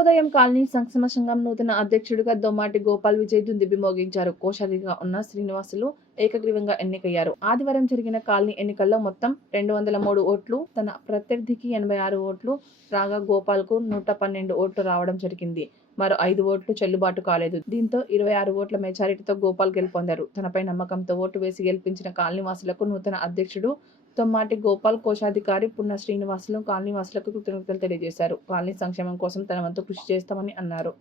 శుభోదయం కాలనీ సంక్షేమ సంఘం నూతన అధ్యక్షుడిగా దొమ్మాటి గోపాల్ విజయ్ దుందుబి మోగించారు. కోశాధికారిగా ఉన్న శ్రీనివాసులు ఏకగ్రీవంగా ఎన్నికయ్యారు. ఆదివారం జరిగిన కాలనీ ఎన్నికల్లో మొత్తం 203 ఓట్లు, తన ప్రత్యర్థికి 86 ఓట్లు రాగా గోపాల్కు 112 ఓట్లు రావడం జరిగింది. మరో 5 ఓట్లు చెల్లుబాటు కాలేదు. దీంతో 26 ఓట్ల మెజారిటీతో గోపాల్ గెలుపొందారు. తనపై నమ్మకంతో ఓటు వేసి గెలిపించిన కాలనీవాసులకు నూతన అధ్యక్షుడు దొమ్మాటి గోపాల్, కోశాధికారి పున్న శ్రీనివాసులు కాలనీవాసులకు కృతజ్ఞతలు తెలియజేశారు. కాలనీ సంక్షేమం కోసం తన వంతు కృషి చేస్తామని అన్నారు.